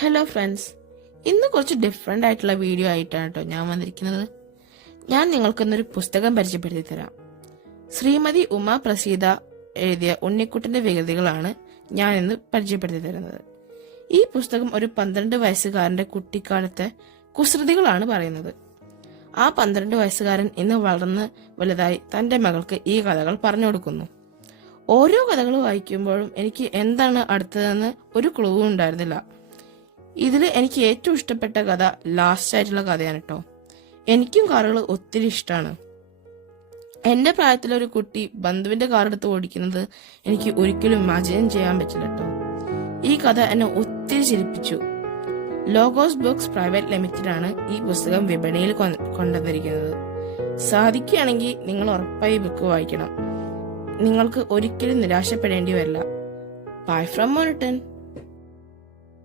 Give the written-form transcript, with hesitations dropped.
Hello friends, ഇന്ന് കുറച്ച് different ആയിട്ടുള്ള വീഡിയോ ആയിട്ടാണ് കേട്ടോ ഞാൻ വന്നിരിക്കുന്നത്. ഞാൻ നിങ്ങൾക്കിന്നൊരു പുസ്തകം പരിചയപ്പെടുത്തി തരാം. ശ്രീമതി ഉമ പ്രസീത എഴുതിയ ഉണ്ണിക്കുട്ടന്റെ വികൃതികളാണ് ഞാൻ ഇന്ന് പരിചയപ്പെടുത്തി തരുന്നത്. ഈ പുസ്തകം ഒരു 12 വയസ്സുകാരന്റെ കുട്ടിക്കാലത്തെ കുസൃതികളാണ് പറയുന്നത്. ആ 12 വയസ്സുകാരൻ ഇന്ന് വളർന്ന് വലുതായി തന്റെ മകൾക്ക് ഈ കഥകൾ പറഞ്ഞു കൊടുക്കുന്നു. ഓരോ കഥകൾ വായിക്കുമ്പോഴും എനിക്ക് എന്താണ് അടുത്തതെന്ന് ഒരു ക്ലൂ ഉണ്ടായിരുന്നില്ല. ഇതിൽ എനിക്ക് ഏറ്റവും ഇഷ്ടപ്പെട്ട കഥ ലാസ്റ്റ് ആയിട്ടുള്ള കഥയാണ് കേട്ടോ. എനിക്കും കാറുകൾ ഒത്തിരി ഇഷ്ടമാണ്. എന്റെ പ്രായത്തിലൊരു കുട്ടി ബന്ധുവിന്റെ കാർ എടുത്ത് ഓടിക്കുന്നത് എനിക്ക് ഒരിക്കലും ഇമാജിൻ ചെയ്യാൻ പറ്റില്ല കേട്ടോ. ഈ കഥ എന്നെ ഒത്തിരി ചിരിപ്പിച്ചു. ലോഗോസ് ബുക്സ് പ്രൈവറ്റ് ലിമിറ്റഡ് ആണ് ഈ പുസ്തകം വിപണിയിൽ കൊണ്ടുവന്നിരിക്കുന്നത്. സാധിക്കുകയാണെങ്കിൽ നിങ്ങൾ ഉറപ്പായി ബുക്ക് വായിക്കണം. നിങ്ങൾക്ക് ഒരിക്കലും നിരാശപ്പെടേണ്ടി വരില്ല. Bye from മോണിട്ടൻ.